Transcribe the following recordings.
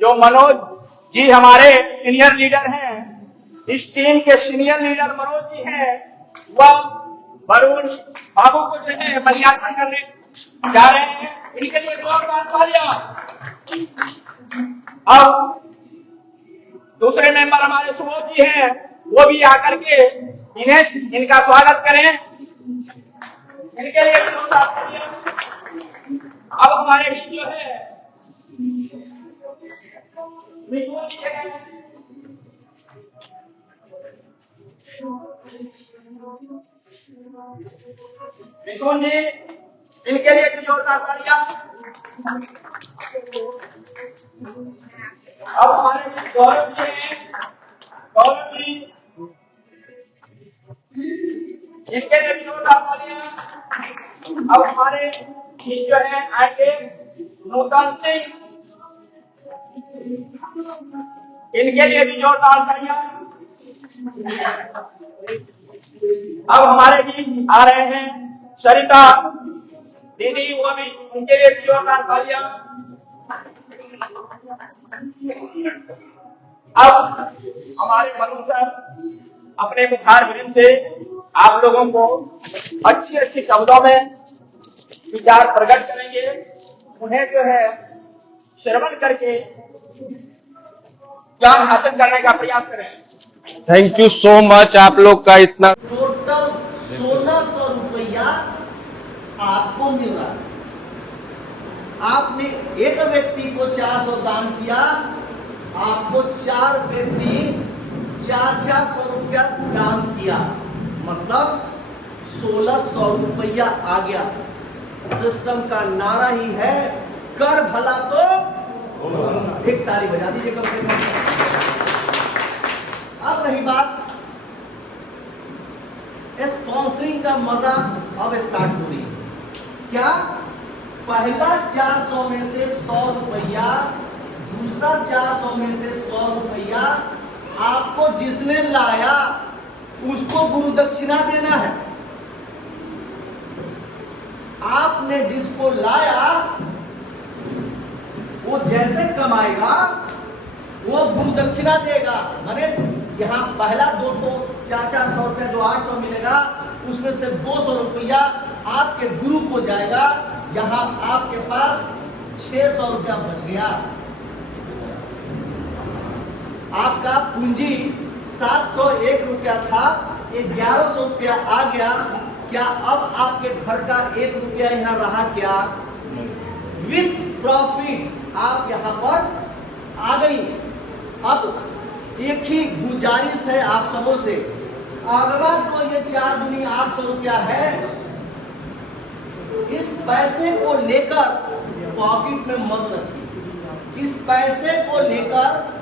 जो मनोज जी हमारे senior leader हैं, इस टीम के सीनियर लीडर मनोज जी हैं, वह वरुण बाबू को जो है मूल्यांकन करने जा रहे हैं। इनके लिए जोरदार तालियां। अब दूसरे मेंबर हमारे सुबोध जी हैं, वो भी आकर के इनका स्वागत करें। इनके लिए जोरदार तालियां। अब हमारे बीच जो है मिथुन जी, इनके लिए भी जोरदार तालियां। अब हमारे बीच गौरव जी हैं, गौरव जी, इनके लिए भी जोरदार तालियां। अब हमारे बीच जो है आगे नूतन सिंह, इनके लिए भी जोरदार तालियां। अब हमारे बीच आ रहे हैं सरिता दीदी, वो भी, उनके लिए भी जोरदार तालियां। अब हमारे मनु सर अपने मुखार बिंद से आप लोगों को अच्छी अच्छी शब्दों में विचार प्रकट करेंगे। उन्हें जो है श्रवण करके ज्ञान हासिल करने का प्रयास करें। थैंक यू सो मच आप लोग का इतना। टोटल 1600 रुपया आपको मिल रहा है। आपने एक व्यक्ति को 400 दान किया, आपको 4 व्यक्ति 400 रुपया दान किया, मतलब 1600 रुपया आ गया। सिस्टम का नारा ही है, कर भला तो एक ताली बजा दीजिए कम से कम। अब रही बात स्पॉन्सरिंग का मजा, अब स्टार्ट हो रही है। क्या पहला 400 में से 100 रुपया, दूसरा 400 में से 100 रुपया आपको जिसने लाया उसको गुरु दक्षिणा देना है। आपने जिसको लाया वो जैसे कमाएगा वो गुरु दक्षिणा देगा। माने यहाँ पहला 400 रुपया जो 800 मिलेगा, उसमें से 200 रुपया आपके गुरु को जाएगा। यहाँ आपके पास 600 रुपया बच गया। आपका पूंजी 701 रुपया था, 1100 रुपया आ गया। क्या अब आपके घर का 1 रुपया यहाँ रहा क्या? विथ प्रॉफिट आप यहाँ पर आ गई। अब एक ही गुजारिश है आप सबों से, अगला तो ये 4 दूनी 800 रुपया है, इस पैसे को लेकर पॉकेट में मत रखिए। इस पैसे को लेकर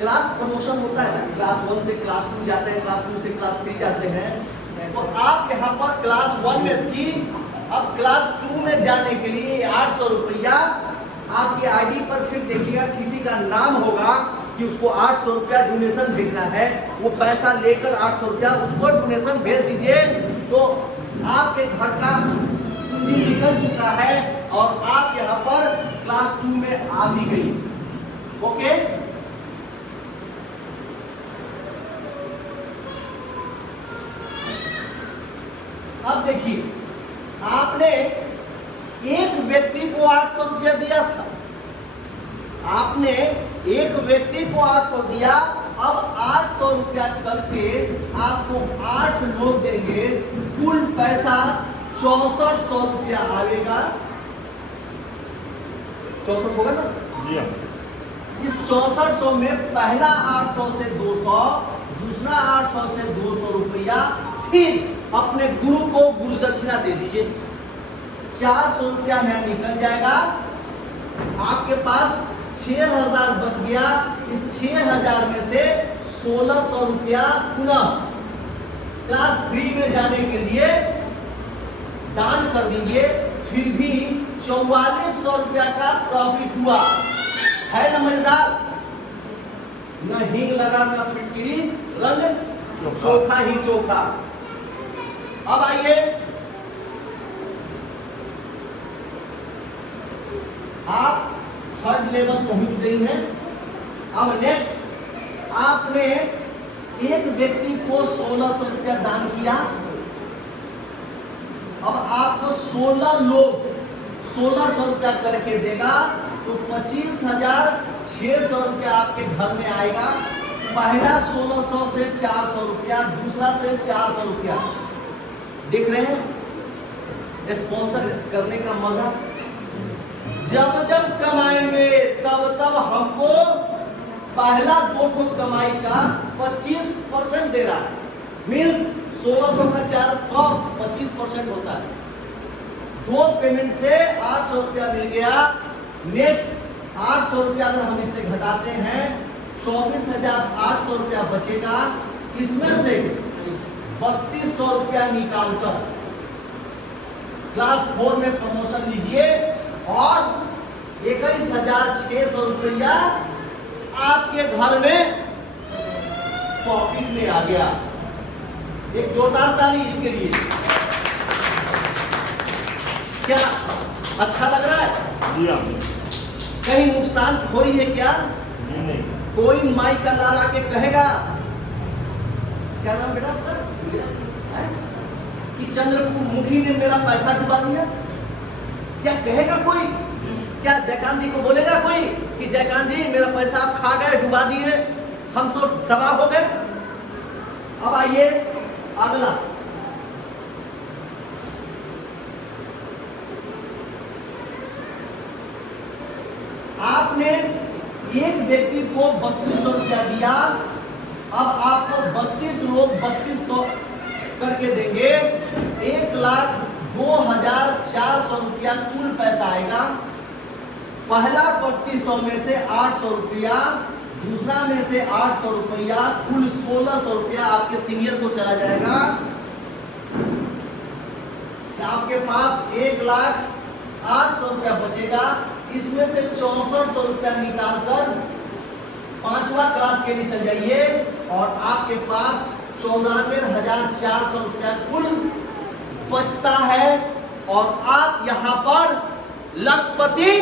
क्लास प्रमोशन होता है ना, क्लास 1 से क्लास 2 जाते हैं, क्लास 2 से क्लास 3 जाते हैं। तो आप यहाँ पर क्लास 1 में थी, अब क्लास 2 में जाने के लिए 800 रुपया आपकी आईडी पर फिर देखिएगा किसी का नाम होगा कि उसको 800 रुपया डोनेशन भेजना है। वो पैसा लेकर 800 रुपया उसको डोनेशन भेज दीजिए, तो आपके घर का पूंजी निकल चुका है और आप यहाँ पर क्लास 2 में आ भी गई। ओके, अब देखिए, आपने एक व्यक्ति को 800 रुपया दिया था, आपने एक व्यक्ति को 800 दिया। अब 800 रुपया करके आपको 8 लोग देंगे, कुल पैसा 6400 रुपया आएगा। 64 होगा ना जी? इस 6400 में पहला 800 से 200, दूसरा 800 से 200 रुपया, फिर अपने गुरु को गुरु दक्षिणा दे दीजिए। 400 रुपया में निकल जाएगा। आपके पास 6000 बच गया। इस 6000 में से 1600 रुपया पुनः क्लास 3 में जाने के लिए दान कर दीजिए। फिर भी 4400 रुपया का प्रॉफिट हुआ है ना मजेदार? न हींग लगा न फिटकिरी, रंग चोखा ही चोखा। अब आइए, आप थर्ड लेवल पहुंच गई हैं। अब नेक्स्ट, आपने एक व्यक्ति को 1600 रुपया दान किया। अब आपको 16 लोग 1600 रुपया करके देगा तो 25,600 रुपया आपके घर में आएगा। पहला 1600 से 400 रुपया, दूसरा से 400 रुपया। देख रहे हैं स्पॉन्सर करने का मजा। जब जब कमाएंगे तब तब हमको पहला 2 ठो कमाई का 25% दे रहा है। मीन्स 1600 का 4 कम 25% होता है। 2 पेमेंट से 800 रुपया मिल गया। नेक्स्ट 800 रुपया अगर हम इससे घटाते हैं 24,800 रुपया बचेगा। इसमें से 3200 रुपया निकालकर क्लास 4 में प्रमोशन लीजिए और 21,600 रुपया आपके घर में पॉकेट में आ गया। एक जोरदार ताली इसके लिए। क्या अच्छा लग रहा है? जी हाँ। कहीं नुकसान हो रही है क्या? नहीं। कोई माई का लाल आके कहेगा, क्या नाम बेटा आपका? कि चंद्रमुखी ने मेरा पैसा डुबा दिया? क्या कहेगा कोई? क्या जयकांत जी को बोलेगा कोई कि जयकांत जी मेरा पैसा आप खा गए, डुबा दिए, हम तो तबाह हो गए? अब आइए अगला। आपने एक व्यक्ति को 3200 रुपया दिया। अब आपको 32 लोग 3200 करके देंगे। 1,02,400 रुपया कुल पैसा आएगा। पहला 3200 में से 800 रुपया, दूसरा में से 800 रुपया, कुल 1600 रुपया आपके सीनियर को चला जाएगा। आपके पास 1,08,000 रुपया बचेगा। इसमें से 6400 रुपया निकालकर 5वां क्लास के लिए चल जाइए और आपके पास 94,400 रुपया कुल बचता है और आप यहां पर लखपति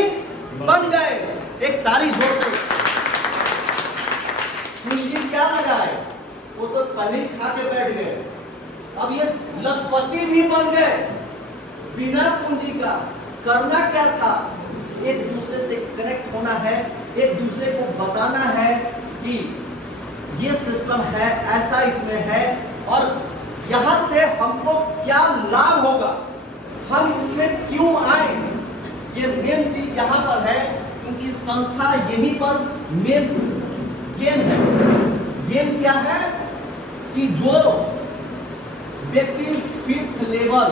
बन गए। एक ताली जोर से। पूंजी क्या लगा है? वो तो पहले ही खा के बैठ गए। अब ये लखपति भी बन गए बिना पूंजी का। करना क्या था? एक दूसरे से कनेक्ट होना है, एक दूसरे को बताना है कि ये सिस्टम है, ऐसा इसमें है और यहां से हमको क्या लाभ होगा, हम इसमें क्यों आए। ये मेन चीज यहां पर है क्योंकि संस्था यहीं पर मेन गेम है। गेम क्या है कि जो व्यक्ति 5th लेवल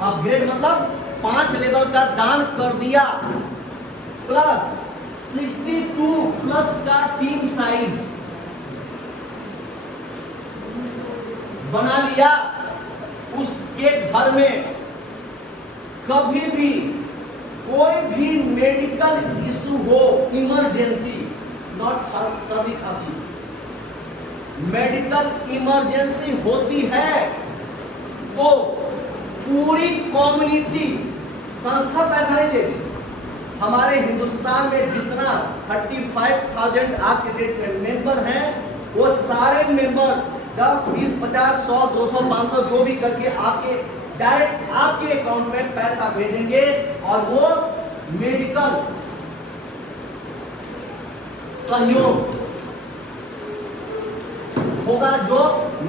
अपग्रेड मतलब 5 लेवल का दान कर दिया, प्लस 62 प्लस का टीम साइज बना लिया। उसके घर में कभी भी कोई भी मेडिकल इशू हो, इमरजेंसी, नॉट सर्दी खांसी, मेडिकल इमरजेंसी होती है तो पूरी कम्युनिटी, संस्था पैसा नहीं देती। हमारे हिंदुस्तान में जितना 35,000 आज के डेट में मेंबर हैं, वो सारे मेंबर 10, 20, 50, 100, 200, 500 जो भी करके आपके डायरेक्ट आपके अकाउंट में पैसा भेजेंगे और वो मेडिकल सहयोग होगा जो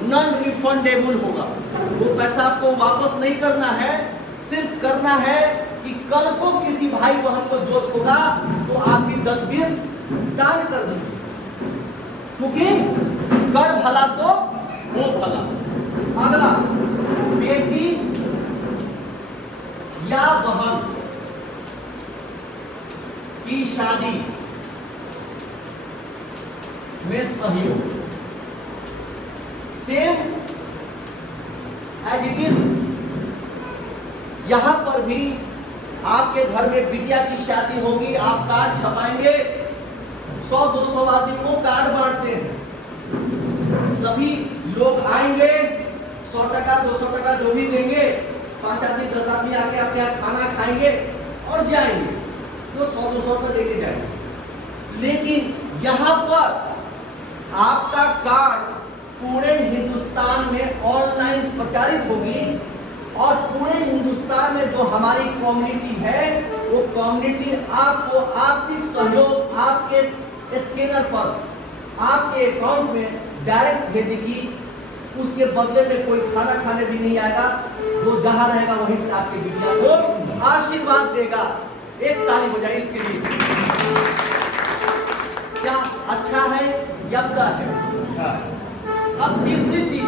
नॉन रिफंडेबल होगा। वो पैसा आपको वापस नहीं करना है, सिर्फ करना है कि कल को किसी भाई बहन को जरूरत होगा तो आप भी 10-20 दान कर दीजिए, क्योंकि कर भला तो वो भला। अगला, बेटी या बहन की शादी में सहयोग, सेम एज इट इज। यहां पर भी आपके घर में बिटिया की शादी होगी, आप कार्ड छपाएंगे, 100-200 आदमी को कार्ड बांटते हैं, सभी लोग आएंगे, 100 टका 200 टका जो भी देंगे, 5 आदमी 10 आदमी आके अपने यहाँ खाना खाएंगे और जाएंगे, तो 100-200 रुपये देके जाएंगे। लेकिन यहाँ पर आपका कार्ड पूरे हिंदुस्तान में ऑनलाइन प्रचारित होगी और पूरे हिंदुस्तान में जो हमारी कम्युनिटी है वो कम्युनिटी आपको आर्थिक सहयोग आपके स्कैनर पर आपके अकाउंट में डायरेक्ट भेजेगी। उसके बदले में कोई खाना खाने भी नहीं आएगा, वो जहां रहेगा वहीं से आपके बिटिया को आशीर्वाद देगा। एक ताली बजाइए इसके लिए। क्या अच्छा है या बुरा है? अब तीसरी चीज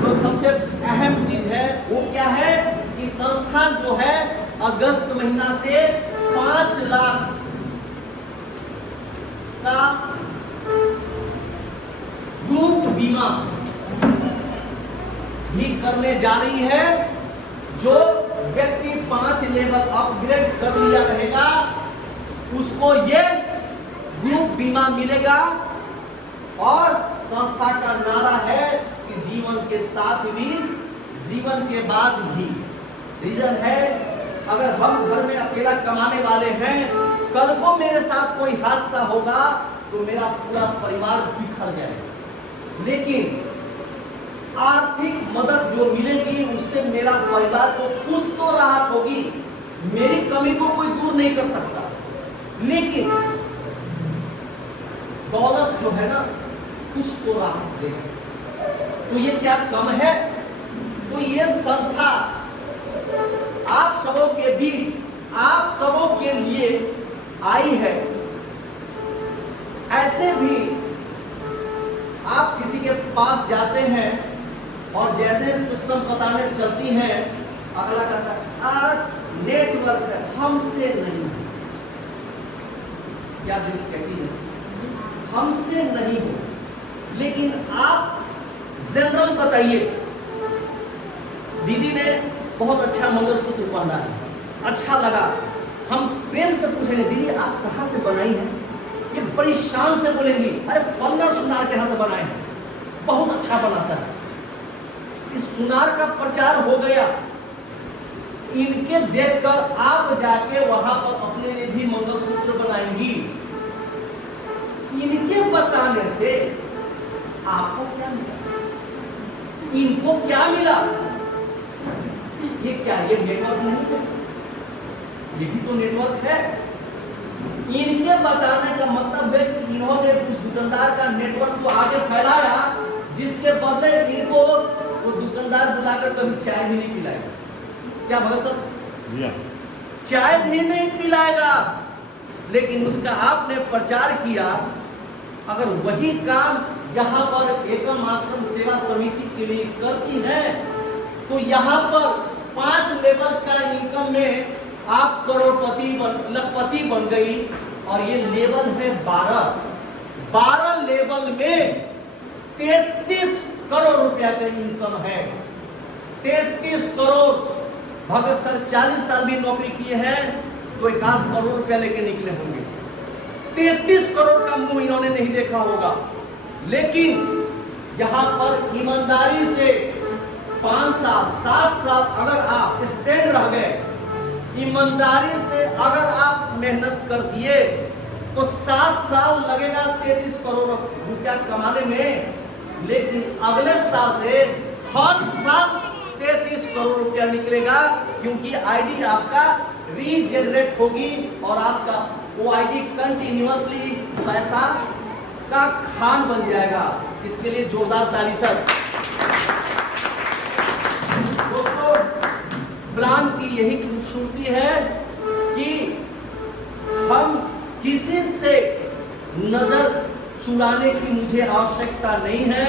जो सबसे अहम चीज है वो क्या है कि संस्थान जो है अगस्त महीना से 5 लाख का ग्रुप बीमा भी करने जा रही है। जो व्यक्ति 5 लेवल अपग्रेड कर लिया रहेगा उसको ये ग्रुप बीमा मिलेगा। और संस्था का नारा है कि जीवन के साथ भी जीवन के बाद भी। रीजन है, अगर हम घर में अकेला कमाने वाले हैं, कल को मेरे साथ कोई हादसा होगा तो मेरा पूरा परिवार बिखर जाएगा। लेकिन आर्थिक मदद जो मिलेगी उससे मेरा परिवार को कुछ तो राहत होगी। मेरी कमी को कोई दूर नहीं कर सकता, लेकिन दौलत जो है ना कुछ तो राहत देगी। तो ये क्या कम है? तो ये संस्था आप सबों के बीच, आप सबों के लिए आई है। ऐसे भी आप किसी के पास जाते हैं और जैसे सिस्टम बताने चलती हैं, अगला कहता है नेटवर्क है, हमसे नहीं। क्या दिन कहती है? हमसे नहीं हो। लेकिन आप जनरल बताइए, दीदी ने बहुत अच्छा मंगलसूत्र पहना है, अच्छा लगा। हम प्रेम से पूछेंगे दीदी आप कहाँ से बनाई हैं? ये बड़ी शान से बोलेंगी अरे फलना सुनार के यहाँ से बनाए हैं, बहुत अच्छा बनाता है। इस सुनार का प्रचार हो गया, इनके देखकर आप जाके वहां पर अपने लिए भी मंगलसूत्र बनाएंगी। इनके बताने से आपको क्या मिला? इनको क्या मिला? ये क्या, ये नेटवर्क नहीं है? ये भी तो नेटवर्क है। इनके बताने का मतलब है कि इन्होंने उस दुकानदार का नेटवर्क को आगे फैलाया, जिसके बदले इनको वो दुकानदार बुलाकर कभी चाय भी नहीं पिलाएगा। क्या भगत साहब? चाय भी नहीं पिलाएगा, लेकिन उसका आपने प्रचार किया। अगर वही काम यहाँ पर एकम आश्रम सेवा समिति के लिए करती है तो यहाँ पर 5 लेवल का इनकम में आप करोड़पति लखपति बन गई। और ये लेवल है 12 लेवल में 33 करोड़ रुपया का इनकम है। 33 करोड़। भगत सर 40 साल भी नौकरी किए हैं तो 1 आध करोड़ रुपया लेके निकले होंगे। 33 करोड़ का मुंह इन्होंने नहीं देखा होगा। लेकिन यहां पर ईमानदारी से 5 साल 7 साल अगर आप स्टैंड रह गए, ईमानदारी से अगर आप मेहनत कर दिए तो 7 साल लगेगा 33 करोड़ रुपया कमाने में। लेकिन अगले साल से हर साल 33 करोड़ रुपया निकलेगा, क्योंकि आईडी आपका रीजनरेट होगी और आपका वो आईडी कंटिन्यूअसली पैसा का खान बन जाएगा। इसके लिए जोरदार ताली सर। दोस्तों, प्लान की यही खूबसूरती है कि हम किसी से नजर चुराने की मुझे आवश्यकता नहीं है।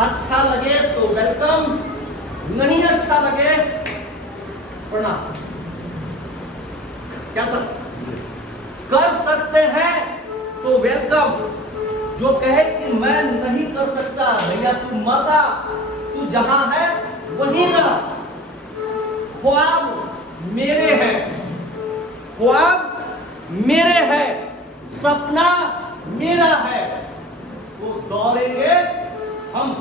अच्छा लगे तो वेलकम, नहीं अच्छा लगे प्रणाम। क्या सर कर सकते हैं तो वेलकम। जो कहे कि मैं नहीं कर सकता, भैया तू मत आ, तू जहां है वहीं रह। ख्वाब मेरे हैं, ख्वाब मेरे हैं, सपना मेरा है, वो दौड़ेंगे हम।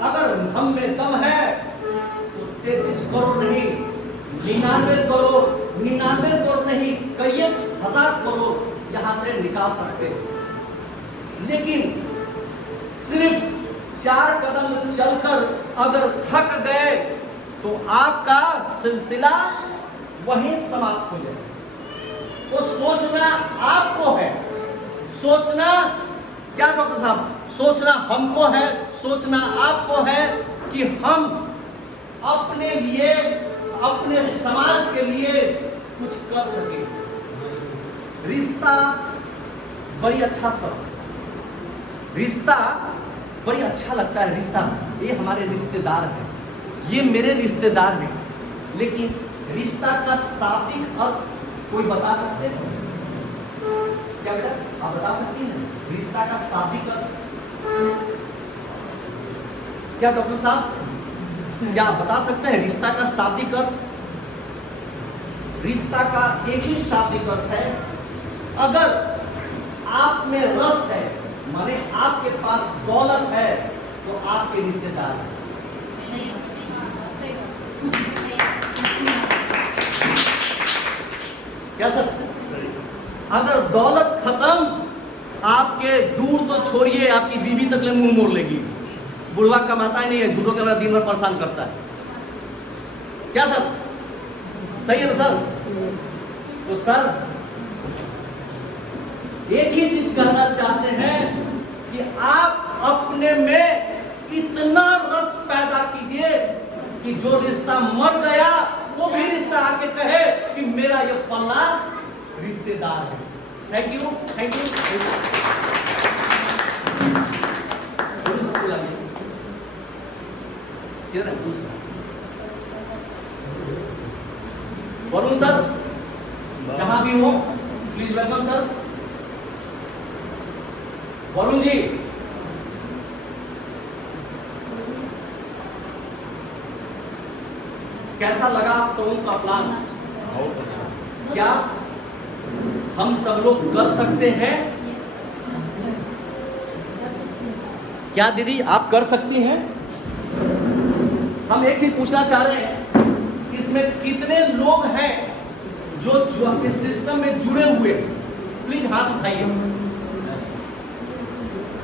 अगर हम में दम है तो 33 करोड़ नहीं, 99 करोड़ नहीं, कई 1000 करोड़ यहां से निकाल सकते हैं। लेकिन सिर्फ 4 कदम चलकर अगर थक गए तो आपका सिलसिला वहीं समाप्त हो जाए। तो सोचना आपको है, सोचना क्या डॉक्टर साहब, सोचना हमको है, सोचना आपको है कि हम अपने लिए, अपने समाज के लिए कुछ कर सके। रिश्ता बड़ी अच्छा सब, रिश्ता बड़ी अच्छा लगता है। रिश्ता, ये हमारे रिश्तेदार हैं, ये मेरे रिश्तेदार हैं, लेकिन रिश्ता का शाब्दिक अर्थ कोई बता सकते हैं क्या बेटा? आप बता सकती हैं रिश्ता का शाब्दिक अर्थ क्या डॉक्टर साहब? क्या आप बता सकते हैं रिश्ता का शाब्दिक अर्थ? रिश्ता का एक ही शाब्दिक अर्थ है, अगर आप में रस है, माने आपके पास दौलत है, तो आपके रिश्तेदार हैं। क्या सर? अगर दौलत खत्म, आपके दूर तो छोड़िए, आपकी बीवी तक ले मुंह मोड़ लेगी। बुढ़वा कमाता ही नहीं है, झूठों के अंदर दिन भर परेशान करता है। क्या सर? सही है ना सर? तो सर एक ही चीज कहना चाहते हैं कि आप अपने में इतना रस पैदा कीजिए कि जो रिश्ता मर गया वो भी रिश्ता आके कहे कि मेरा ये फला रिश्तेदार है। Thank you, thank you. Varun sir जहां भी हो please welcome sir. Varun ji, कैसा लगा आप सबों का प्लान? क्या हम सब लोग कर सकते हैं? क्या दीदी आप कर सकती हैं? हम एक चीज पूछना चाह रहे हैं, इसमें कितने लोग हैं जो इस सिस्टम में जुड़े हुए? प्लीज हाथ उठाइए।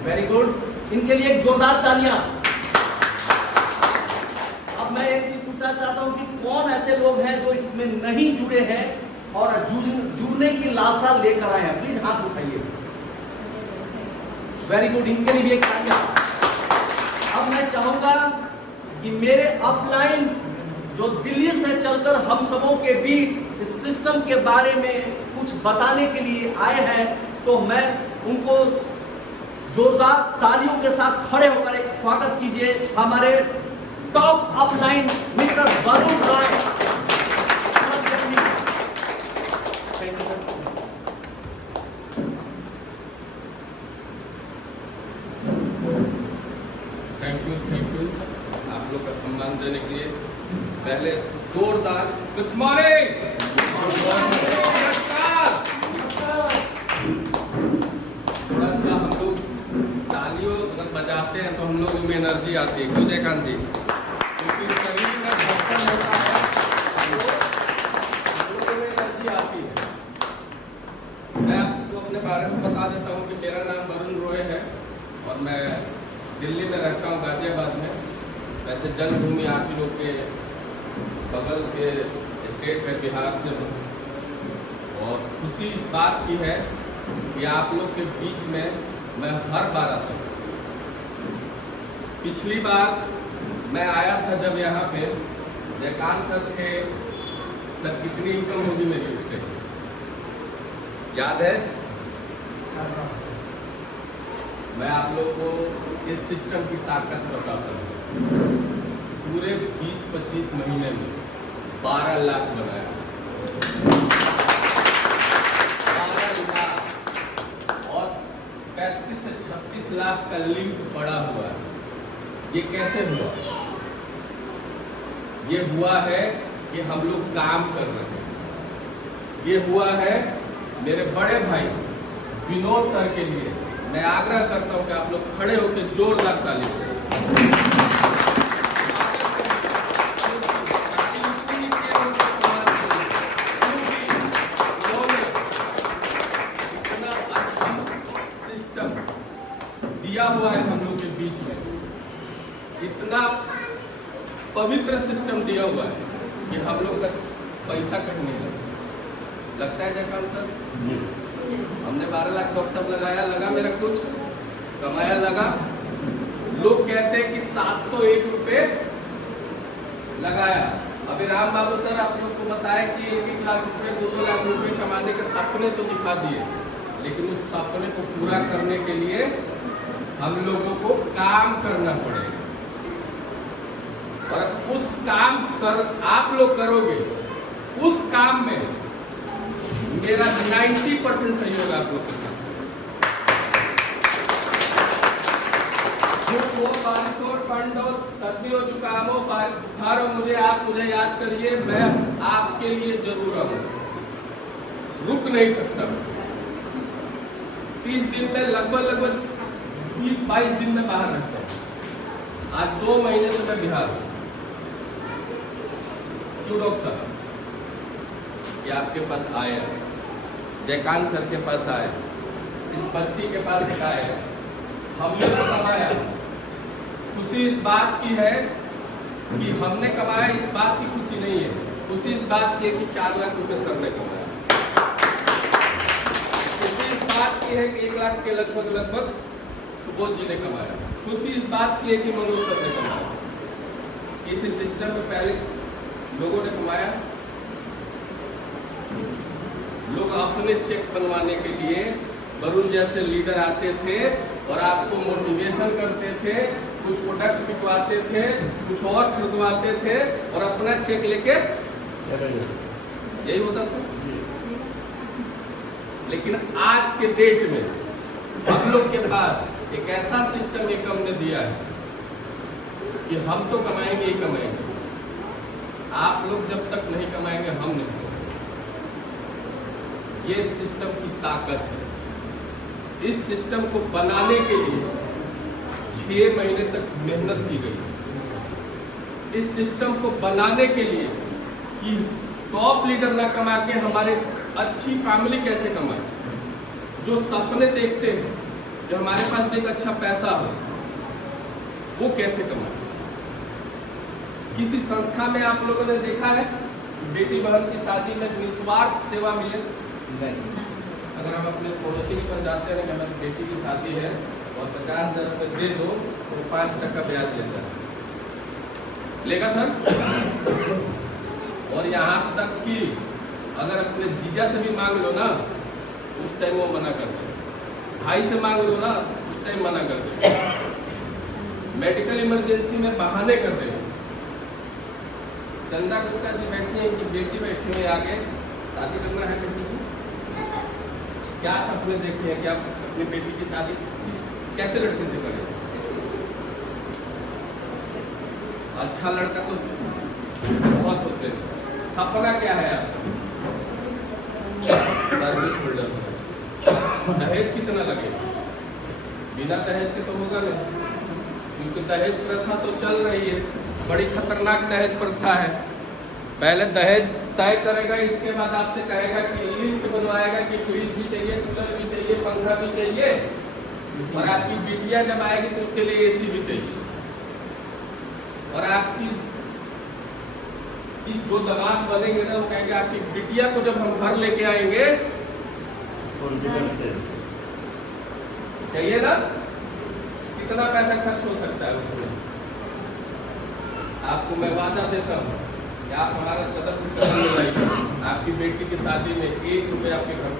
वेरी गुड, इनके लिए एक जोरदार तालियां। अब मैं एक चीज पूछना चाहता हूं कि कौन ऐसे लोग हैं जो इसमें नहीं जुड़े हैं और जुड़ने की लालसा लेकर आए हैं? प्लीज हाथ उठाइए। वेरी गुड, इनके लिए भी एक तालियां। अब मैं चाहूंगा कि मेरे अपलाइन जो दिल्ली से चलकर हम सबों के बीच इस सिस्टम के बारे में कुछ बताने के लिए आए हैं, तो मैं उनको जोरदार तालियों के साथ खड़े होकर एक स्वागत कीजिए हमारे top upline mister Varun Rai. Thank you आप लोग का सम्मान देने के लिए। पहले जोरदार गुड मॉर्निंग, थोड़ा सा हम लोग तालियों अगर बजाते हैं तो हम लोगों में एनर्जी आती है। क्यों जयकांत जी? क्योंकि शरीर में धड़कन होता है, हम लोगों में एनर्जी आती है। मैं आपको अपने बारे में बता देता हूँ कि मेरा नाम वरुण रॉय है और मैं दिल्ली में रहता हूँ, गाजियाबाद में। वैसे जन्मभूमि आप ही लोग के बगल के स्टेट में बिहार से हूँ, और खुशी इस बात की है कि आप लोग के बीच में मैं हर बार आता हूँ। पिछली बार मैं आया था जब यहाँ पे जयकांत सर थे, सर कितनी इनकम होगी मेरी उसके याद है? मैं आप लोग को इस सिस्टम की ताकत बताता हूँ। पूरे 20-25 महीने में 12 लाख बनाया, 12 लाख, और 35 से 36 लाख का लिंक पड़ा हुआ है। ये कैसे हुआ? ये हुआ है कि हम लोग काम कर रहे हैं। ये हुआ है मेरे बड़े भाई विनोद सर के लिए। मैं आग्रह करता हूं कि आप लोग खड़े होकर जोरदार ताली बजाएं। इतना पवित्र सिस्टम दिया हुआ है कि हम लोग का पैसा कहीं नहीं लगता है। जयकांत सर, हमने 12 लाख डॉक्टर साहब लगाया, लगा मेरा कुछ कमाया, लगा। लोग कहते हैं कि 701 रुपये लगाया। अभी राम बाबू सर आप लोग को बताया कि 1-1 लाख रुपए 2-2 लाख रुपए कमाने के सपने तो दिखा दिए, लेकिन उस सपने को पूरा करने के लिए हम लोगों को काम करना पड़ेगा। और उस काम कर आप लोग करोगे, उस काम में मेरा 90% सहयोग आप लोग के साथ। वो बारिश हो, ठंड हो, सर्दी हो, जुकाम हो, बुखार हो, मुझे याद करिए, मैं आपके लिए जरूर आऊँ, रुक नहीं सकता। 30 दिन में लगभग 20-22 दिन में बाहर रहता हूँ। आज 2 महीने से मैं बिहार हूँ। क्यों डॉक्टर साहब? ये आपके पास आए, जयकांत सर के पास आए, इस बच्ची के पास एक आए, हमने तो कमाया। खुशी इस बात की है कि हमने कमाया, इस बात की खुशी नहीं है। खुशी इस बात की है कि 4 लाख रुपए सर ने कमाया। खुशी इस बात की है कि 1 लाख के लगभग सुबोध जी ने कमाया। खुशी इस बात की है कि मनोज सर ने कमाया। इसी सिस्टम में पहले लोगों ने कमाया। लोग अपने चेक बनवाने के लिए वरुण जैसे लीडर आते थे और आपको मोटिवेशन करते थे, कुछ प्रोडक्ट बिकवाते थे, कुछ और खरीदवाते थे और अपना चेक लेके यही होता था। लेकिन आज के डेट में हम लोग के पास एक ऐसा सिस्टम एकम ने दिया है कि हम तो कमाएंगे ही कमाएंगे, आप लोग जब तक नहीं कमाएंगे हम नहीं कमाएंगे। ये सिस्टम की ताकत है। इस सिस्टम को बनाने के लिए 6 महीने तक मेहनत की गई। इस सिस्टम को बनाने के लिए कि टॉप लीडर ना कमा के हमारे अच्छी फैमिली कैसे कमाए, जो सपने देखते हैं, जो हमारे पास एक अच्छा पैसा हो, वो कैसे कमाए। किसी संस्था में आप लोगों ने देखा है बेटी बहन की शादी में निस्वार्थ सेवा मिले? नहीं। अगर हम अपने पड़ोसी के पास जाते हैं कि हमारी बेटी की शादी है और 50,000 रुपये दे दो तो 5% ब्याज लेता है, लेगा सर? और यहाँ तक कि अगर अपने जीजा से भी मांग लो ना, उस टाइम वो मना कर दे। भाई से मांग लो ना, उस टाइम मना कर दे। मेडिकल इमरजेंसी में बहाने कर दे। चंदा गुप्ता जी बैठी हैं, इनकी बेटी बैठी हुई आगे, शादी करना है बेटी की, क्या सपने देखे हैं कि आप अपनी बेटी की शादी कैसे लड़के से करें? अच्छा लड़का तो बहुत होते हैं, सपना क्या है आपका? सर्विस होल्डर होना। दहेज कितना लगेगा? बिना दहेज के तो होगा नहीं, क्योंकि दहेज प्रथा तो चल रही है, बड़ी खतरनाक दहेज प्रथा है। पहले दहेज तय करेगा, इसके बाद आपसे कहेगा कि लिस्ट बनवाएगा कि फ्रिज भी चाहिए, कूलर भी चाहिए, पंखा भी चाहिए, और आपकी बिटिया जब आएगी तो उसके लिए एसी भी चाहिए। और आपकी जो दामाद बनेंगे ना, वो कहेंगे आपकी बिटिया को जब हम घर लेके आएंगे चाहिए ना। कितना पैसा खर्च हो सकता है उसमें? आपको मैं वादा देता हूँ कि आप हमारा कदम से कदम मिलाइए, आपकी बेटी की शादी में 1 रुपये आपके घर